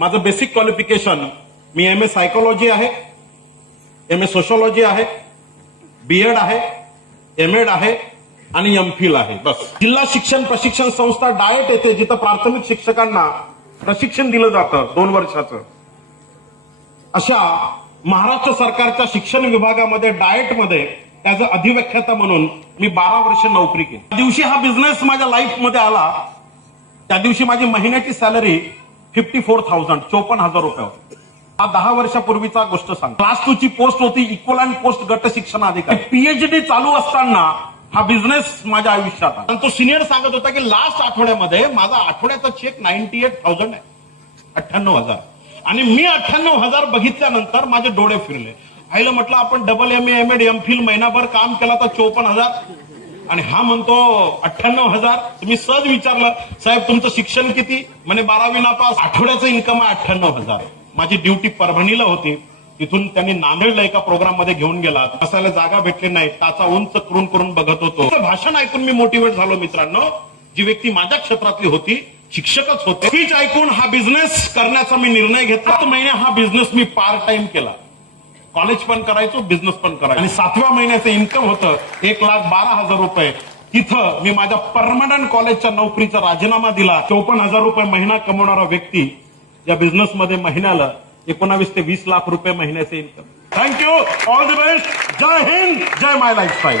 माझं basic qualification, मी M A psychology आहे, एम ए सोशोलॉजी आहे, बीएड आहे, एमएड आहे आणि एमफिल आहे. बस. जिल्हा शिक्षण प्रशिक्षण संस्था डाएट येथे जिथं प्राथमिक शिक्षकांना प्रशिक्षण दिलं जातं 2 वर्षाचं, अशा महाराष्ट्र सरकारच्या शिक्षण विभागामध्ये डाएटमध्ये ऍज अ अधिव्याख्याता म्हणून मी 12 वर्ष नोकरी केली. त्या दिवशी हा बिझनेस माझ्या लाईफमध्ये आला, त्या दिवशी माझी महिन्याची सॅलरी 54,000 54,000 रुपये होती. हा 10 वर्षापूर्वीचा गोष्ट सांग. क्लास 2 ची पोस्ट होती इक्वलंट पोस्ट गट शिक्षण अधिकारी. पीएचडी चालू असताना हा बिझनेस माझ्या आयुष्यात आला. तो सिनियर सांगत होता की लास्ट आठवड्यामध्ये माझा आठवड्याचा चेक 98,000 आहे, 98,000. आणि मी 98,000 बघितल्यानंतर माझे डोळे फिरले. आईला म्हटलं आपण double M A MEd MPhil महिनाभर काम केला तर 54,000 आणि हा म्हणतो 98,000. मी सहज विचारलं, साहेब तुमचं शिक्षण किती? म्हणे 12वी नापास. आठवड्याचं इन्कम आहे 98,000. माझी ड्युटी परभणीला होती, तिथून त्यांनी नांदेडला एका प्रोग्राम मध्ये घेऊन गेला. बसायला जागा भेटली नाही, टाचा उंच करून करून बघत होतो. भाषण ऐकून मी मोटिवेट झालो. मित्रांनो, जी व्यक्ती माझ्या क्षेत्रातली होती, शिक्षकच होते, स्पीच ऐकून हा बिझनेस करण्याचा मी निर्णय घेतला. 7 महिने हा बिझनेस मी पार्ट टाइम केला. कॉलेज पण करायचो, बिझनेस पण करायचो. आणि 7व्या महिन्याचं इन्कम होतं 1,12,000 रुपये. तिथं मी माझ्या परमनंट कॉलेजच्या नोकरीचा राजीनामा दिला. 54,000 रुपये महिना कमवणारा व्यक्ती या बिझनेसमध्ये महिन्याला 19 ते 20 लाख रुपये महिन्याचे income. Thank you, all the best. Jai Hind, Jai my lifestyle.